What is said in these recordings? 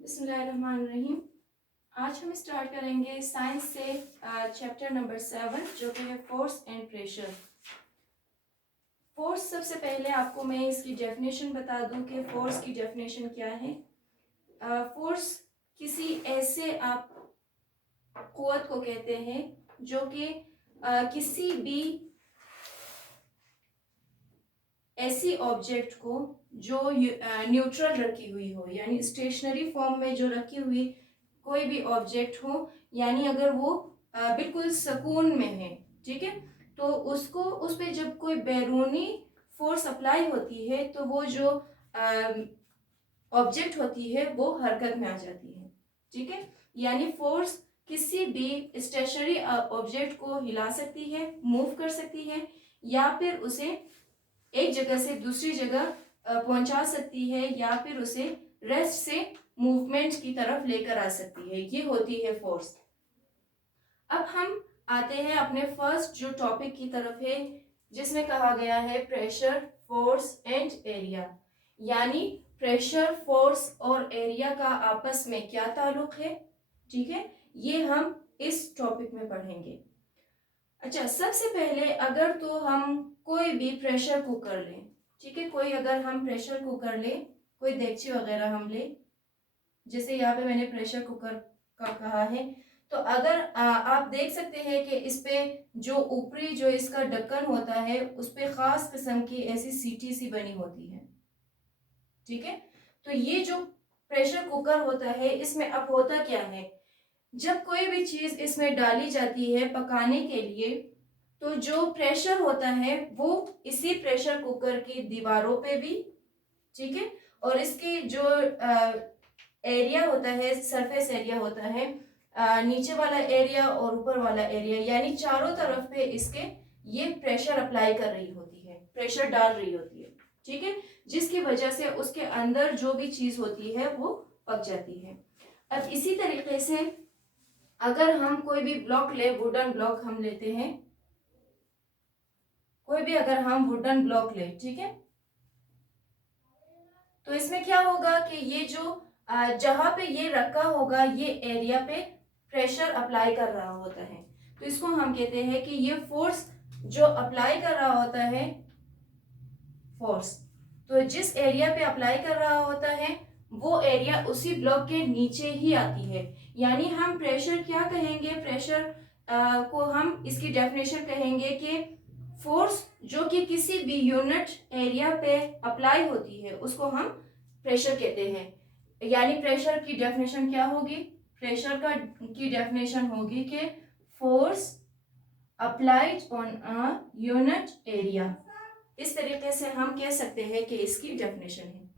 बिस्मिल्लाहिर्रहमानिर्रहीम। आज हम स्टार्ट करेंगे साइंस से चैप्टर नंबर 7 जो कि है फोर्स एंड प्रेशर। फोर्स, सबसे पहले आपको मैं इसकी डेफिनेशन बता दूं कि फोर्स की डेफिनेशन क्या है। फोर्स किसी ऐसे आप कुव्वत को कहते हैं जो कि किसी भी ऐसी ऑब्जेक्ट को जो न्यूट्रल रखी हुई हो, यानी स्टेशनरी फॉर्म में जो रखी हुई कोई भी ऑब्जेक्ट हो, यानी अगर वो बिल्कुल सुकून में है, ठीक है, तो उसको उस पर जब कोई बैरूनी फोर्स अप्लाई होती है तो वो जो ऑब्जेक्ट होती है वो हरकत में आ जाती है, ठीक है। यानी फोर्स किसी भी स्टेशनरी ऑब्जेक्ट को हिला सकती है, मूव कर सकती है, या फिर उसे एक जगह से दूसरी जगह पहुंचा सकती है, या फिर उसे रेस्ट से मूवमेंट की तरफ लेकर आ सकती है। ये होती है फोर्स। अब हम आते हैं अपने फर्स्ट जो टॉपिक की तरफ है, जिसमें कहा गया है प्रेशर, फोर्स एंड एरिया। यानी प्रेशर, फोर्स और एरिया का आपस में क्या ताल्लुक है, ठीक है, ये हम इस टॉपिक में पढ़ेंगे। अच्छा, सबसे पहले अगर तो हम कोई भी प्रेशर कुकर लें, ठीक है, कोई अगर हम प्रेशर कुकर लें, कोई देगची वगैरह हम लें, जैसे यहाँ पे मैंने प्रेशर कुकर का कहा है, तो अगर आप देख सकते हैं कि इस पे जो ऊपरी जो इसका ढक्कन होता है उस पे खास किस्म की ऐसी सीटी सी बनी होती है, ठीक है। तो ये जो प्रेशर कुकर होता है, इसमें अब होता क्या है, जब कोई भी चीज इसमें डाली जाती है पकाने के लिए, तो जो प्रेशर होता है वो इसी प्रेशर कुकर की दीवारों पे भी, ठीक है, और इसके जो एरिया होता है, सरफेस एरिया होता है, नीचे वाला एरिया और ऊपर वाला एरिया, यानी चारों तरफ पे इसके ये प्रेशर अप्लाई कर रही होती है, प्रेशर डाल रही होती है, ठीक है, जिसकी वजह से उसके अंदर जो भी चीज होती है वो पक जाती है। अब इसी तरीके से अगर हम कोई भी ब्लॉक ले, वुडन ब्लॉक हम लेते हैं, कोई भी अगर हम वुडन ब्लॉक ले, ठीक है, तो इसमें क्या होगा कि ये जो जहां पे ये रखा होगा, ये एरिया पे प्रेशर अप्लाई कर रहा होता है, तो इसको हम कहते हैं कि ये फोर्स जो अप्लाई कर रहा होता है, फोर्स, तो जिस एरिया पे अप्लाई कर रहा होता है वो एरिया उसी ब्लॉक के नीचे ही आती है। यानी हम प्रेशर क्या कहेंगे, प्रेशर को हम इसकी डेफिनेशन कहेंगे कि फोर्स जो कि किसी भी यूनिट एरिया पे अप्लाई होती है उसको हम प्रेशर कहते हैं। यानी प्रेशर की डेफिनेशन क्या होगी, प्रेशर का की डेफिनेशन होगी कि force applied on a unit area. इस तरीके से हम कह सकते हैं कि इसकी डेफिनेशन है।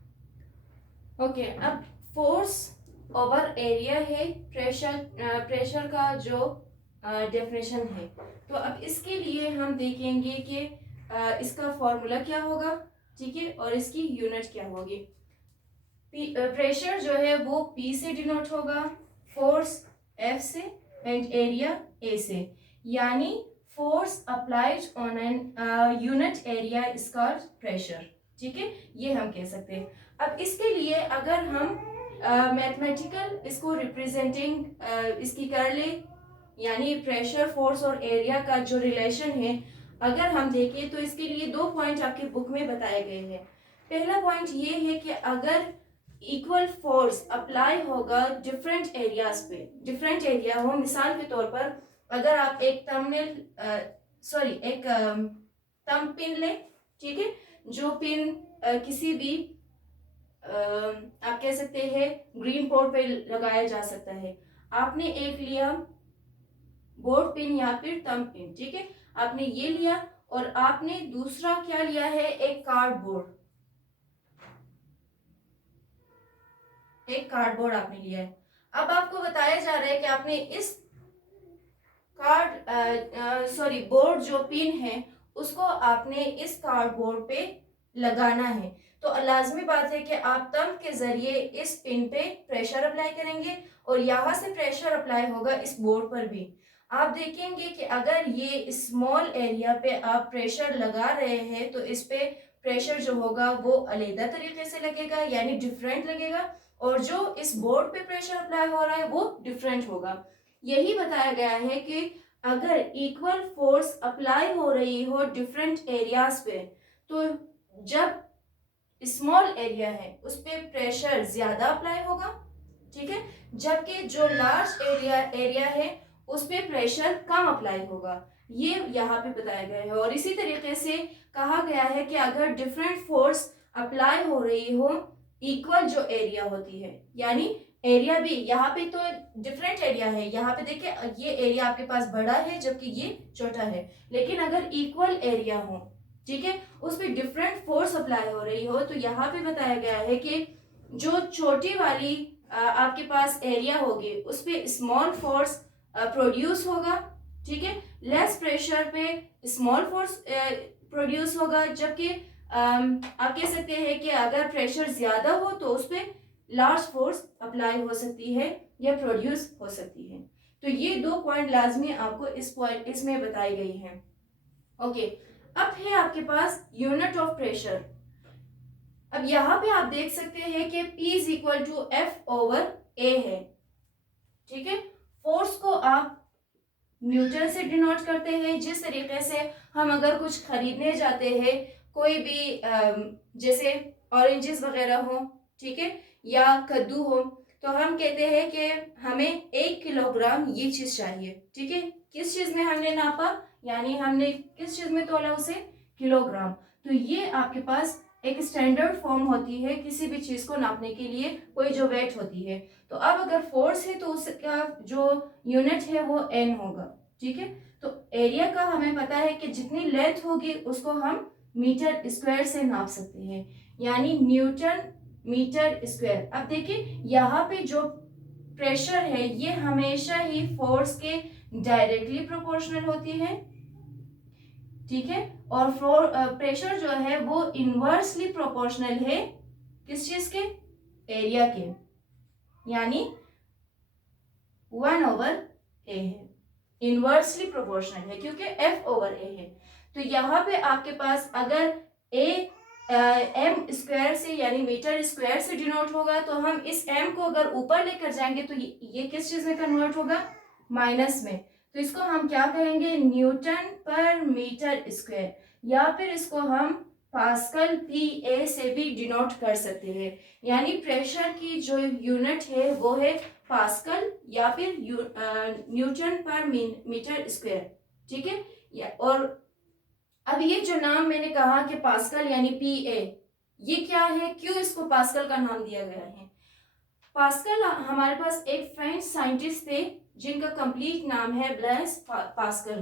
ओके, अब फोर्स ओवर एरिया है प्रेशर का जो डेफिनेशन है। तो अब इसके लिए हम देखेंगे कि इसका फॉर्मूला क्या होगा, ठीक है, और इसकी यूनिट क्या होगी। प्रेशर जो है वो P से डिनोट होगा, फोर्स F से एंड एरिया A से। यानी force applied on an unit area is called pressure, ठीक है, ये हम कह सकते हैं। अब इसके लिए अगर हम मैथमेटिकल इसको रिप्रेजेंटिंग इसकी कर ले, यानी प्रेशर, फोर्स और एरिया का जो रिलेशन है अगर हम देखें, तो इसके लिए 2 पॉइंट आपकी बुक में बताए गए हैं। पहला पॉइंट ये है कि अगर इक्वल फोर्स अप्लाई होगा डिफरेंट एरियाज पे, डिफरेंट एरिया हो, मिसाल के तौर पर अगर आप एक थंब पिन ले, ठीक है, जो पिन किसी भी आप कह सकते हैं ग्रीन बोर्ड पे लगाया जा सकता है। आपने एक लिया बोर्ड पिन या फिर थंब पिन, ठीक है, आपने ये लिया, और आपने दूसरा क्या लिया है, एक कार्डबोर्ड, एक कार्डबोर्ड आपने लिया है। अब आपको बताया जा रहा है कि आपने इस बोर्ड जो पिन है उसको आपने इस कार्डबोर्ड पे लगाना है। तो लाजमी बात है कि आप थंब के जरिए इस पिन पे प्रेशर अप्लाई करेंगे और यहाँ से प्रेशर अप्लाई होगा इस बोर्ड पर भी। आप देखेंगे कि अगर ये स्मॉल एरिया पे आप प्रेशर लगा रहे हैं तो इस पे प्रेशर जो होगा वो अलग तरीके से लगेगा, यानी डिफरेंट लगेगा, और जो इस बोर्ड पे प्रेशर अप्लाई हो रहा है वो डिफरेंट होगा। यही बताया गया है कि अगर इक्वल फोर्स अप्लाई हो रही हो डिफरेंट एरियाज पे, तो जब स्मॉल एरिया है उस पे प्रेशर ज्यादा अप्लाई होगा, ठीक है, जबकि जो लार्ज एरिया है उस पे प्रेशर कम अप्लाई होगा। ये यहाँ पे बताया गया है। और इसी तरीके से कहा गया है कि अगर डिफरेंट फोर्स अप्लाई हो रही हो इक्वल जो एरिया होती है, यानी एरिया भी यहाँ पे तो डिफरेंट एरिया है, यहाँ पे देखिए ये एरिया आपके पास बड़ा है जबकि ये छोटा है, लेकिन अगर इक्वल एरिया हो, ठीक है, उस पर डिफरेंट फोर्स अप्लाई हो रही हो, तो यहाँ पे बताया गया है कि जो छोटी वाली आपके पास एरिया होगी उस पर स्मॉल फोर्स प्रोड्यूस होगा, ठीक है, लेस प्रेशर पे स्मॉल फोर्स प्रोड्यूस होगा, जबकि आप कह सकते हैं कि अगर प्रेशर ज्यादा हो तो उस पर लार्ज फोर्स अप्लाई हो सकती है या प्रोड्यूस हो सकती है। तो ये दो पॉइंट लाजमी आपको इसमें बताई गई हैं। ओके, अब है आपके पास यूनिट ऑफ प्रेशर। अब यहाँ पे आप देख सकते हैं कि P is equal to F over A है, ठीक है। फोर्स को आप न्यूटन से डिनोट करते हैं। जिस तरीके से हम अगर कुछ खरीदने जाते हैं, कोई भी जैसे ऑरेंजेस वगैरह हो, ठीक है, या कद्दू हो, तो हम कहते हैं कि हमें 1 किलोग्राम ये चीज चाहिए, ठीक है। किस चीज में हमने नापा, यानी हमने किस चीज में तोला उसे, किलोग्राम। तो ये आपके पास एक स्टैंडर्ड फॉर्म होती है किसी भी चीज को नापने के लिए, कोई जो वेट होती है। तो अब अगर फोर्स है तो उसका जो यूनिट है वो एन होगा, ठीक है। तो एरिया का हमें पता है कि जितनी लेंथ होगी उसको हम मीटर स्क्वायर से नाप सकते हैं, यानी न्यूटन मीटर स्क्वायर। अब देखिए यहाँ पे जो प्रेशर है ये हमेशा ही फोर्स के डायरेक्टली प्रोपोर्शनल होती है, ठीक है, और प्रेशर जो है वो इनवर्सली प्रोपोर्शनल है किस चीज के, एरिया के, यानी 1 ओवर ए है, इनवर्सली प्रोपोर्शनल है क्योंकि F ओवर ए है। तो यहाँ पे आपके पास अगर A m स्क्वायर से यानी मीटर स्क्वायर से डिनोट होगा, तो हम इस m को अगर ऊपर लेकर जाएंगे तो ये किस चीज में कन्वर्ट होगा, माइनस में। तो इसको हम क्या कहेंगे, न्यूटन पर मीटर स्क्वायर, या फिर इसको हम पास्कल PA से भी डिनोट कर सकते हैं। यानी प्रेशर की जो यूनिट है वो है पास्कल या फिर न्यूटन पर मीटर स्क्वायर, ठीक है। और अब ये जो नाम मैंने कहा कि पास्कल यानी PA, ये क्या है, क्यों इसको पास्कल का नाम दिया गया है। पास्कल हमारे पास एक फ्रेंच साइंटिस्ट थे जिनका कंप्लीट नाम है ब्लेस पास्कल,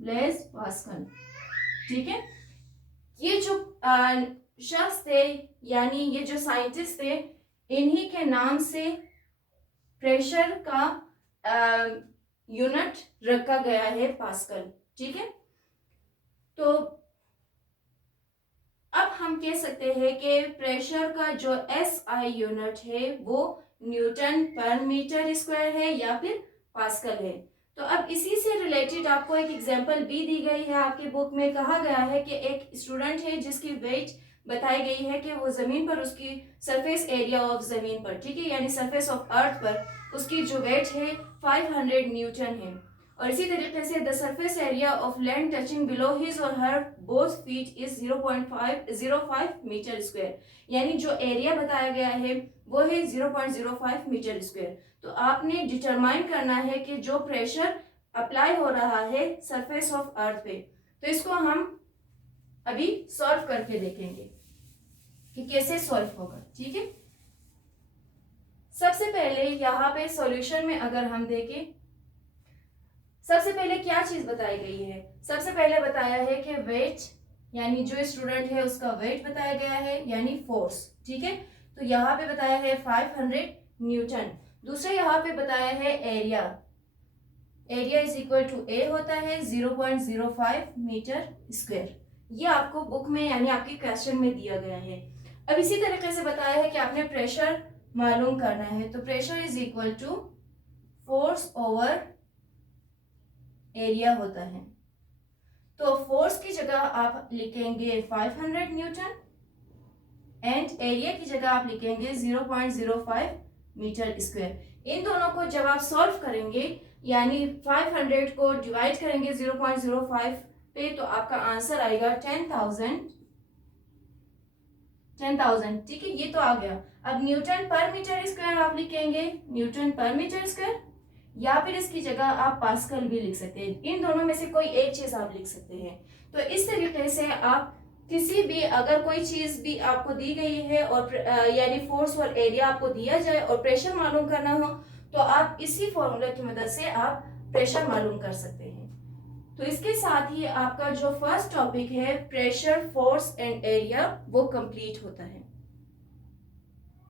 ब्लेस पास्कल, ठीक है। ये जो शख्स थे यानी ये जो साइंटिस्ट थे, इन्हीं के नाम से प्रेशर का यूनिट रखा गया है पास्कल, ठीक है। तो अब हम कह सकते हैं कि प्रेशर का जो SI यूनिट है वो न्यूटन पर मीटर स्क्वायर है या फिर पास्कल है। तो अब इसी से रिलेटेड आपको एक एग्जांपल भी दी गई है आपकी बुक में। कहा गया है कि एक स्टूडेंट है जिसकी वेट बताई गई है कि वो जमीन पर उसकी सरफेस एरिया ऑफ जमीन पर, ठीक है, यानी सरफेस ऑफ अर्थ पर उसकी जो वेट है 500 न्यूटन है। और इसी तरीके से the surface area of land touching below his और her both feet is 0.505 metre square, यानी जो एरिया बताया गया है वो है 0.05 मीटर स्क्वायर। तो आपने डिटरमाइन करना है कि जो प्रेशर अप्लाई हो रहा है सरफेस ऑफ अर्थ पे, तो इसको हम अभी सॉल्व करके देखेंगे कि कैसे सॉल्व होगा, ठीक है। सबसे पहले यहाँ पे सॉल्यूशन में अगर हम देखें, सबसे पहले क्या चीज बताई गई है, सबसे पहले बताया है कि वेट, यानी जो स्टूडेंट है उसका वेट बताया गया है यानी फोर्स, ठीक है। तो यहाँ पे बताया है 500 न्यूटन। दूसरा यहाँ पे बताया है area, area is equal to A होता है 0.05 मीटर स्क्वायर। ये आपको बुक में यानी आपके क्वेश्चन में दिया गया है। अब इसी तरीके से बताया है कि आपने प्रेशर मालूम करना है, तो pressure is equal to force over area होता है। तो फोर्स की जगह आप लिखेंगे 500 न्यूटन, एंड एरिया की जगह आप लिखेंगे 0.05 मीटर स्क्वायर। इन दोनों को जब आप सॉल्व करेंगे यानी 500 को डिवाइड करेंगे 0.05 पे तो आपका आंसर आएगा 10,000। ठीक है, ये तो आ गया। अब न्यूटन पर मीटर स्क्वायर आप लिखेंगे, न्यूटन पर मीटर स्क्वायर, या फिर इसकी जगह आप पास्कल भी लिख सकते हैं। इन दोनों में से कोई एक चीज आप लिख सकते हैं। तो इस तरीके से आप किसी भी, अगर कोई चीज भी आपको दी गई है और यानी फोर्स और एरिया आपको दिया जाए और प्रेशर मालूम करना हो तो आप इसी फॉर्मूला की मदद से आप प्रेशर मालूम कर सकते हैं। तो इसके साथ ही आपका जो फर्स्ट टॉपिक है प्रेशर, फोर्स एंड एरिया, वो कंप्लीट होता है।